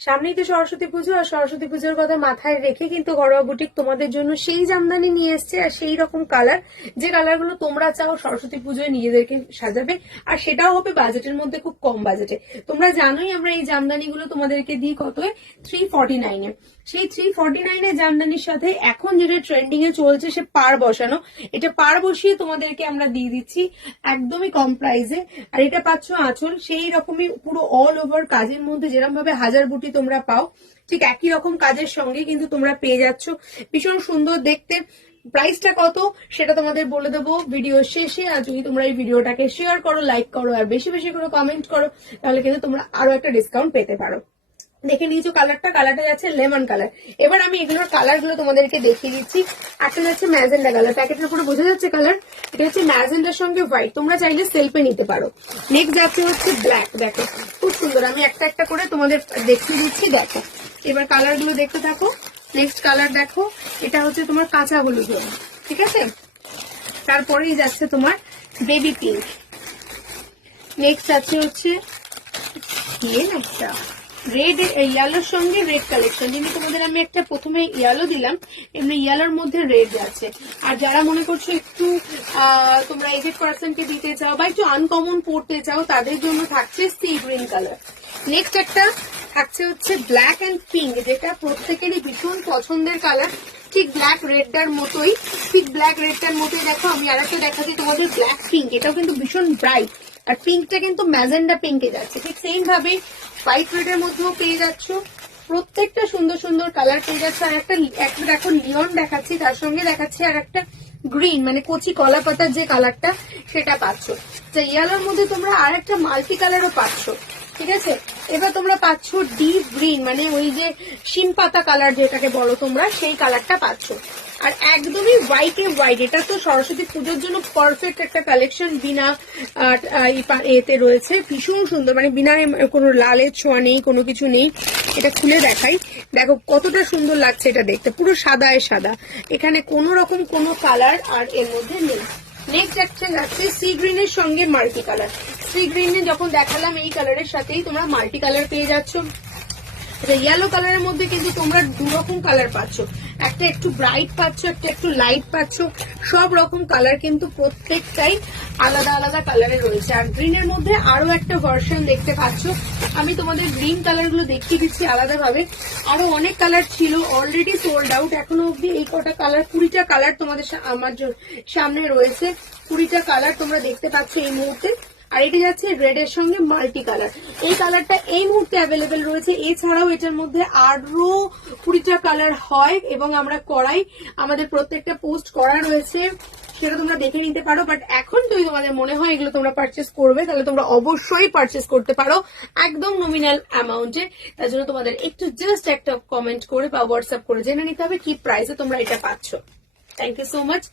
সামনেই তো সরস্বতী পুজো, আর সরস্বতী পুজোর কথা মাথায় রেখে কিন্তু ঘরোয়া বুটিক তোমাদের জন্য সেই জামদানি নিয়ে এসছে, আর সেই রকম কালার, যে কালারগুলো তোমরা চাও সরস্বতী পুজোয় নিজেদেরকে সাজাবে, আর সেটাও হবে বাজেটের মধ্যে, খুব কম বাজেটে। তোমরা জানোই আমরা এই জামদানিগুলো তোমাদেরকে দিই কত, 349-এ। সেই 349 এর জামদানির সাথে এখন যেটা ট্রেন্ডিং এ চলছে সে পাড় বসানো, এটা পাড় বসিয়ে তোমাদেরকে আমরা দিয়ে দিচ্ছি একদমই কম প্রাইসে। আর এটা পাচ্ছ আঁচল, সেই রকমই পুরো অল ওভার কাজের মধ্যে যেরকম ভাবে হাজার বুটি তোমরা পাও, ঠিক একই রকম কাজের সঙ্গে কিন্তু তোমরা পেয়ে যাচ্ছ। ভীষণ সুন্দর দেখতে। প্রাইসটা কত সেটা তোমাদের বলে দেবো ভিডিও শেষে। আর যদি তোমরা এই ভিডিওটাকে শেয়ার করো, লাইক করো, আর বেশি বেশি করে কমেন্ট করো, তাহলে কিন্তু তোমরা আরো একটা ডিসকাউন্ট পেতে পারো। দেখে নিয়েছো কালারটা যাচ্ছে লেমন কালার। এবার আমি এগুলোর কালার গুলো তোমাদেরকে দেখিয়ে দিচ্ছি। একটা যাচ্ছে ম্যাজেন্ডা কালার, প্যাকেটের উপরে বোঝা যাচ্ছে কালার, এটা হচ্ছে ম্যাজেন্ডার সঙ্গে হোয়াইট, তোমরা চাইলে সেলফে নিতে পারো। নেক্সট যাচ্ছে হচ্ছে ব্ল্যাক, দেখো খুব সুন্দর, আমি একটা একটা করে তোমাদের দেখিয়ে দিচ্ছি, দেখো এবার কালার গুলো দেখতে থাকো। নেক্সট কালার দেখো, এটা হচ্ছে তোমার কাঁচা হলুদ রং, ঠিক আছে। তারপরেই যাচ্ছে তোমার বেবি পিঙ্ক। নেক্সট আছে হচ্ছে একটা রেড, ইয়ালোর সঙ্গে রেড কালেকশন, যেমনি তোমাদের আমি একটা প্রথমে ইয়ালো দিলাম, এমনি ইয়ালোর মধ্যে রেড আছে। আর যারা মনে করছো একটু তোমরা এজেড পার্সনকে দিতে চাও বা একটু আনকমন পড়তে চাও, তাদের জন্য থাকছে সি গ্রিন কালার। নেক্সট একটা থাকছে হচ্ছে ব্ল্যাক অ্যান্ড পিঙ্ক, যেটা প্রত্যেকেরই ভীষণ পছন্দের কালার, ঠিক ব্ল্যাক রেডটার মতোই, ঠিক ব্ল্যাক রেডটার মতোই। দেখো আমি আর একটা দেখাচ্ছি তোমাদের ব্ল্যাক পিঙ্ক, এটাও কিন্তু ভীষণ ব্রাইট, আর পিঙ্কটা কিন্তু ম্যাজেন্ডা পিঙ্কে যাচ্ছে। ঠিক সেম ভাবে হোয়াইট রেডের মধ্যেও পেয়ে যাচ্ছ, প্রত্যেকটা সুন্দর সুন্দর কালার পেয়ে যাচ্ছে। আর একটা দেখো লিওন দেখাচ্ছি, তার সঙ্গে দেখাচ্ছি আর একটা গ্রিন, মানে কচি কলা পাতার যে কালারটা সেটা পাচ্ছ। তো ইয়ালোর মধ্যে তোমরা আর একটা মাল্টি কালারও পাচ্ছ, ঠিক আছে। এবার তোমরা পাচ্ছ ডিপ গ্রিন, মানে ওই যে শিম পাতা কালার যেটাকে বলো তোমরা, সেই কালারটা পাচ্ছ। আর একদমই হোয়াইট এ হোয়াইট, এটা তো সরস্বতী পুজোর জন্য পারফেক্ট একটা কালেকশন, বিনা এতে রয়েছে, ভীষণ সুন্দর, মানে বিনা কোনো লালের ছোঁয়া নেই, কোনো কিছু নেই। এটা খুলে দেখাই, দেখো কতটা সুন্দর লাগছে এটা দেখতে, পুরো সাদায় সাদা, এখানে কোনো রকম কোনো কালার আর এর মধ্যে নেই। নেক্সট একটা যাচ্ছে সি গ্রিনের সঙ্গে মাল্টি কালার। সি গ্রিনে যখন দেখালাম এই কালারের সাথেই তোমরা মাল্টি কালার পেয়ে যাচ্ছ। ইয়েলো কালারের মধ্যে কিন্তু তোমরা দু রকম কালার পাচ্ছ, একটা একটু ব্রাইট পাচ্ছ, একটা একটু লাইট পাচ্ছ, সব রকম কালার কিন্তু প্রত্যেকটাই আলাদা আলাদা কালারে রয়েছে। আর গ্রিনের মধ্যে আরো একটা ভার্সন দেখতে পাচ্ছ, আমি তোমাদের গ্রিন কালার গুলো দেখিয়ে দিচ্ছি আলাদাভাবে। আরো অনেক কালার ছিল, অলরেডি সোল্ড আউট, এখনো অব্দি এই কটা কালার, 20টা কালার তোমাদের আমার সামনে রয়েছে, 20টা কালার তোমরা দেখতে পাচ্ছ এই মুহূর্তে। আর এটা যাচ্ছে রেড এর সঙ্গে মাল্টি কালার, এই কালারটা এই মুহূর্তে অ্যাভেলেবেল রয়েছে। এছাড়াও এটার মধ্যে আরো 20টা কালার হয় এবং আমরা করাই, আমাদের প্রত্যেকটা পোস্ট করা রয়েছে, সেটা তোমরা দেখে নিতে পারো। বাট এখন যদি তোমাদের মনে হয় এগুলো তোমরা পারচেস করবে, তাহলে তোমরা অবশ্যই পারচেস করতে পারো একদম নমিনাল অ্যামাউন্টে। তার জন্য তোমাদের একটু জাস্ট একটা কমেন্ট করে বা হোয়াটসঅ্যাপ করে জেনে নিতে হবে কি প্রাইসে তোমরা এটা পাচ্ছ। Thank you so much.